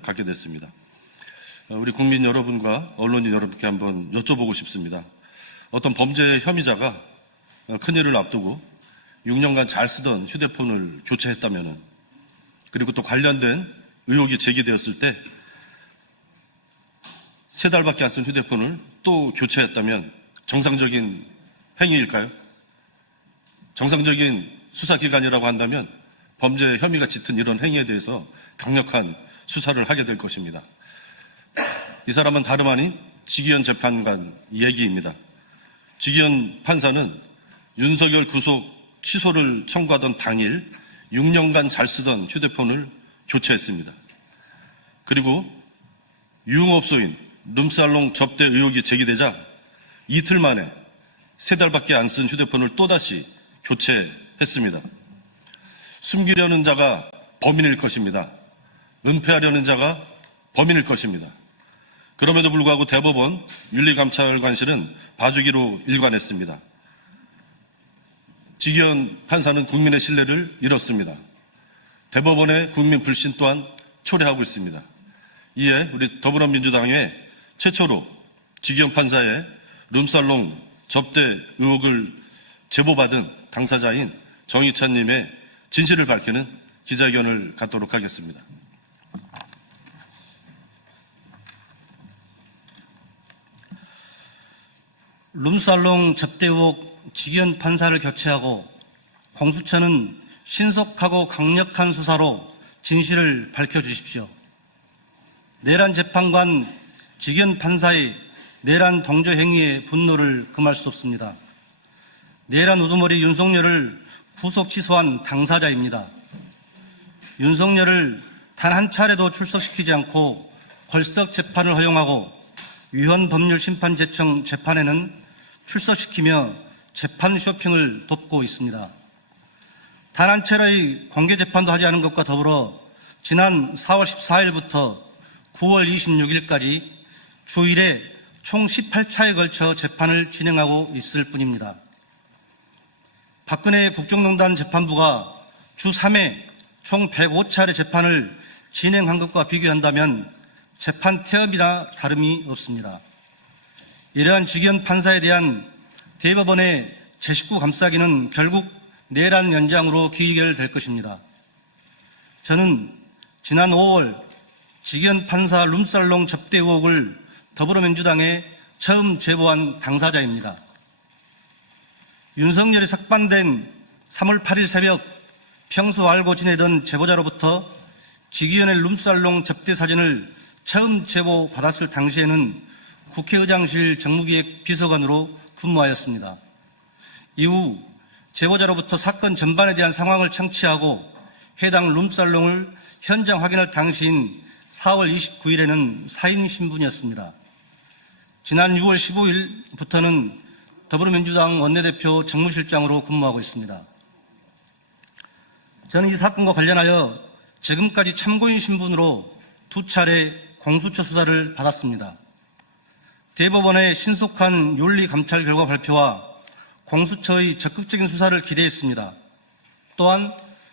자리를 갖게 됐습니다. 우리 국민 여러분과 언론인 여러분께 한번 여쭤보고 싶습니다. 어떤 범죄 혐의자가 큰일을 앞두고 6년간 잘 쓰던 휴대폰을 교체했다면, 그리고 또 관련된 의혹이 제기되었을 때 3달밖에 안 쓴 휴대폰을 또 교체했다면 정상적인 행위일까요? 정상적인 수사기관이라고 한다면 범죄 혐의가 짙은 이런 행위에 대해서 강력한 수사를 하게 될 것입니다. 이 사람은 다름 아닌 지기현 재판관 얘기입니다. 지기현 판사는 윤석열 구속 취소를 청구하던 당일 6년간 잘 쓰던 휴대폰을 교체했습니다. 그리고 유흥업소인 룸살롱 접대 의혹이 제기되자 이틀 만에 3달밖에 안 쓴 휴대폰을 또다시 교체했습니다. 숨기려는 자가 범인일 것입니다. 은폐하려는 자가 범인일 것입니다. 그럼에도 불구하고 대법원 윤리감찰관실은 봐주기로 일관했습니다. 지기현 판사는 국민의 신뢰를 잃었습니다. 대법원의 국민 불신 또한 초래하고 있습니다. 이에 우리 더불어민주당의 최초로 지기현 판사의 룸살롱 접대 의혹을 제보받은 당사자인 정희찬님의 진실을 밝히는 기자회견을 갖도록 하겠습니다. 룸살롱 접대 의혹 지기현 판사를 교체하고 공수처는 신속하고 강력한 수사로 진실을 밝혀주십시오. 내란 재판관 지기현 판사의 내란 동조 행위에 분노를 금할 수 없습니다. 내란 우두머리 윤석열을 구속 취소한 당사자입니다. 윤석열을 단 한 차례도 출석시키지 않고 걸석 재판을 허용하고 위헌법률심판제청 재판에는 출석시키며 재판 쇼핑을 돕고 있습니다. 단 한 차례의 공개 재판도 하지 않은 것과 더불어 지난 4월 14일부터 9월 26일까지 주일에 총 18차에 걸쳐 재판을 진행하고 있을 뿐입니다. 박근혜 국정농단 재판부가 주 3회 총 105차례 재판을 진행한 것과 비교한다면 재판 태업이나 다름이 없습니다. 이러한 지기현 판사에 대한 대법원의 제19 감싸기는 결국 내란 연장으로 귀결될 것입니다. 저는 지난 5월 지기현 판사 룸살롱 접대 의혹을 더불어민주당에 처음 제보한 당사자입니다. 윤석열이 삭발된 3월 8일 새벽 평소 알고 지내던 제보자로부터 지기현의 룸살롱 접대 사진을 처음 제보받았을 당시에는 국회의장실 정무기획 비서관으로 근무하였습니다. 이후 제보자로부터 사건 전반에 대한 상황을 청취하고 해당 룸살롱을 현장 확인할 당시인 4월 29일에는 사인 신분이었습니다. 지난 6월 15일부터는 더불어민주당 원내대표 정무실장으로 근무하고 있습니다. 저는 이 사건과 관련하여 지금까지 참고인 신분으로 2차례 공수처 수사를 받았습니다. 대법원의 신속한 윤리감찰 결과 발표와 공수처의 적극적인 수사를 기대했습니다. 또한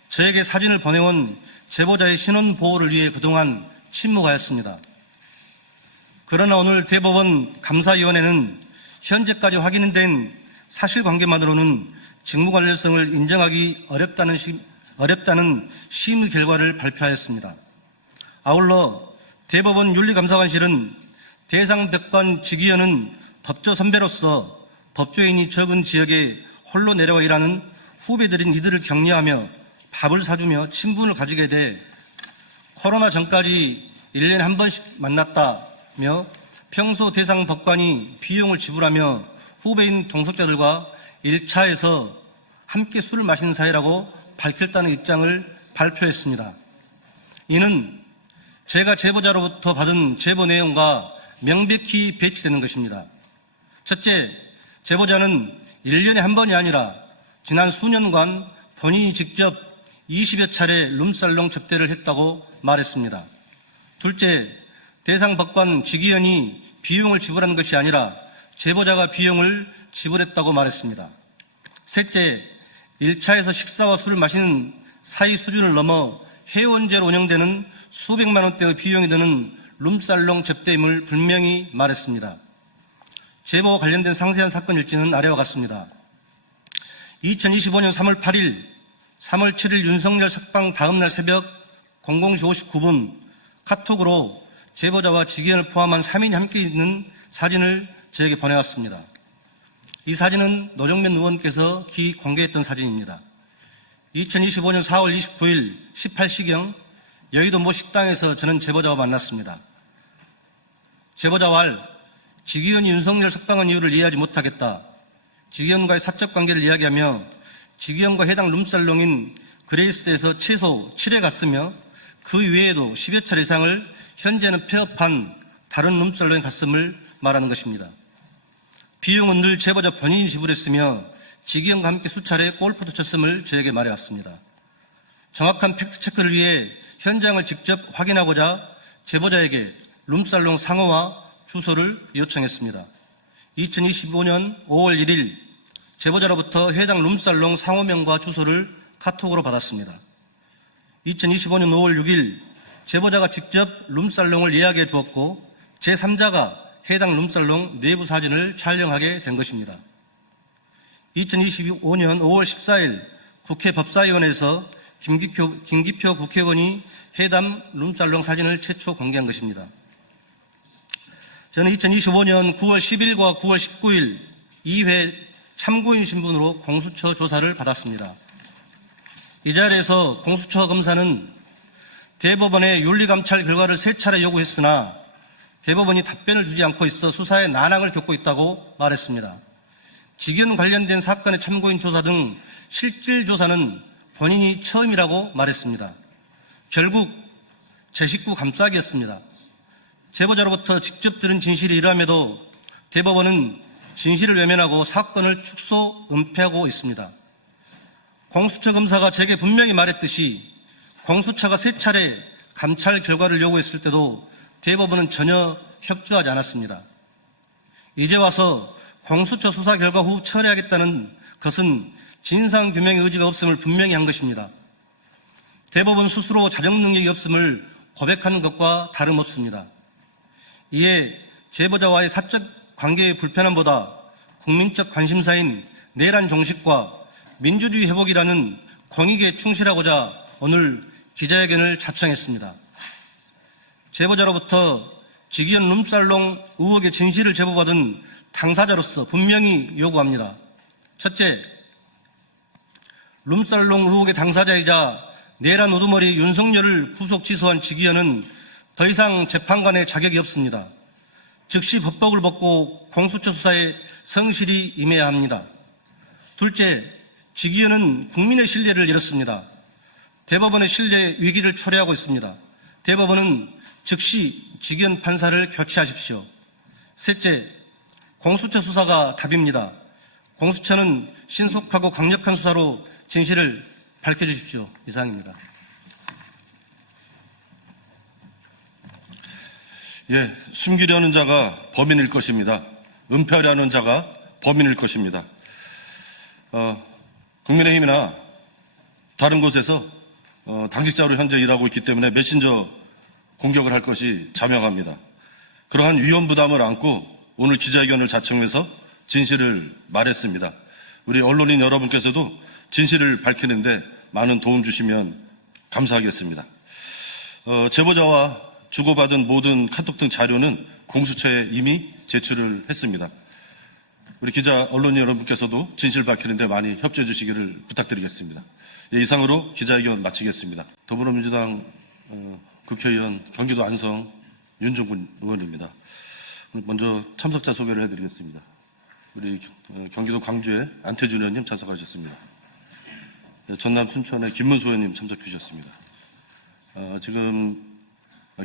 저에게 사진을 보내온 제보자의 신원 보호를 위해 그동안 침묵하였습니다. 그러나 오늘 대법원 감사위원회는 현재까지 확인된 사실관계만으로는 직무관련성을 인정하기 어렵다는 심의 결과를 발표하였습니다. 아울러 대법원 윤리감사관실은 대상 백관 지기현은 법조 선배로서 법조인이 적은 지역에 홀로 내려와 일하는 후배들인 이들을 격려하며 밥을 사주며 친분을 가지게 돼 코로나 전까지 1년에 한 번씩 만났다며 평소 대상 법관이 비용을 지불하며 후배인 동석자들과 1차에서 함께 술을 마시는 사이라고 밝혔다는 입장을 발표했습니다. 이는 제가 제보자로부터 받은 제보 내용과 명백히 배치되는 것입니다. 첫째, 제보자는 1년에 한 번이 아니라 지난 수년간 본인이 직접 20여 차례 룸살롱 접대를 했다고 말했습니다. 둘째, 대상 법관 지기현이 비용을 지불한 것이 아니라 제보자가 비용을 지불했다고 말했습니다. 셋째, 1차에서 식사와 술을 마시는 사이 수준을 넘어 회원제로 운영되는 수백만 원대의 비용이 드는 룸살롱 접대임을 분명히 말했습니다. 제보와 관련된 상세한 사건 일지는 아래와 같습니다. 2025년 3월 8일, 3월 7일 윤석열 석방 다음날 새벽 00시 59분 카톡으로 제보자와 직위원을 포함한 3인이 함께 있는 사진을 저에게 보내왔습니다. 이 사진은 노정면 의원께서 공개했던 사진입니다. 2025년 4월 29일 18시경 여의도 모 식당에서 저는 제보자와 만났습니다. 제보자와 직위원이 윤석열 석방한 이유를 이해하지 못하겠다. 직위원과의 사적 관계를 이야기하며 직위원과 해당 룸살롱인 그레이스에서 최소 7회 갔으며 그 외에도 10여 차례 이상을 현재는 폐업한 다른 룸살롱에 갔음을 말하는 것입니다. 비용은 늘 제보자 본인이 지불했으며 직위원과 함께 수차례 골프도 쳤음을 저에게 말해왔습니다. 정확한 팩트체크를 위해 현장을 직접 확인하고자 제보자에게 룸살롱 상호와 주소를 요청했습니다. 2025년 5월 1일 제보자로부터 해당 룸살롱 상호명과 주소를 카톡으로 받았습니다. 2025년 5월 6일 제보자가 직접 룸살롱을 예약해 주었고 제3자가 해당 룸살롱 내부 사진을 촬영하게 된 것입니다. 2025년 5월 14일 국회 법사위원회에서 김기표 국회의원이 해당 룸살롱 사진을 최초 공개한 것입니다. 저는 2025년 9월 10일과 9월 19일 2회 참고인 신분으로 공수처 조사를 받았습니다. 이 자리에서 공수처 검사는 대법원에 윤리감찰 결과를 3차례 요구했으나 대법원이 답변을 주지 않고 있어 수사에 난항을 겪고 있다고 말했습니다. 직위원 관련된 사건의 참고인 조사 등 실질 조사는 본인이 처음이라고 말했습니다. 결국 제 식구 감싸기였습니다. 제보자로부터 직접 들은 진실이 이러함에도 대법원은 진실을 외면하고 사건을 축소, 은폐하고 있습니다. 공수처 검사가 제게 분명히 말했듯이 공수처가 3차례 감찰 결과를 요구했을 때도 대법원은 전혀 협조하지 않았습니다. 이제 와서 공수처 수사 결과 후 처리하겠다는 것은 진상규명의 의지가 없음을 분명히 한 것입니다. 대법원 스스로 자정 능력이 없음을 고백하는 것과 다름없습니다. 이에 제보자와의 사적 관계의 불편함보다 국민적 관심사인 내란 종식과 민주주의 회복이라는 공익에 충실하고자 오늘 기자회견을 자청했습니다. 제보자로부터 직위원 룸살롱 의혹의 진실을 제보받은 당사자로서 분명히 요구합니다. 첫째, 룸살롱 의혹의 당사자이자 내란 우두머리 윤석열을 구속 기소한 직위원은 더 이상 재판관의 자격이 없습니다. 즉시 법복을 벗고 공수처 수사에 성실히 임해야 합니다. 둘째, 직위원은 국민의 신뢰를 잃었습니다. 대법원의 신뢰 위기를 초래하고 있습니다. 대법원은 즉시 직위원 판사를 교체하십시오. 셋째, 공수처 수사가 답입니다. 공수처는 신속하고 강력한 수사로 진실을 밝혀주십시오. 이상입니다. 예, 숨기려는 자가 범인일 것입니다. 은폐하려는 자가 범인일 것입니다. 국민의힘이나 다른 곳에서 당직자로 현재 일하고 있기 때문에 메신저 공격을 할 것이 자명합니다. 그러한 위험 부담을 안고 오늘 기자회견을 자청해서 진실을 말했습니다. 우리 언론인 여러분께서도 진실을 밝히는데 많은 도움 주시면 감사하겠습니다. 제보자와 주고받은 모든 카톡 등 자료는 공수처에 이미 제출을 했습니다. 우리 기자 언론인 여러분께서도 진실 밝히는데 많이 협조해 주시기를 부탁드리겠습니다. 예, 이상으로 기자회견 마치겠습니다. 더불어민주당 국회의원 경기도 안성 윤종군 의원입니다. 먼저 참석자 소개를 해드리겠습니다. 우리 경기도 광주의 안태준 의원님 참석하셨습니다. 전남 순천의 김문수 의원님 참석해 주셨습니다. 지금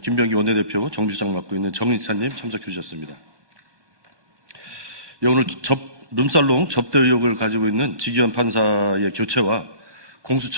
김병기 원내대표 정비장 맡고 있는 정리찬님 참석해 주셨습니다. 오늘 룸살롱 접대 의혹을 가지고 있는 직위원 판사의 교체와 공수처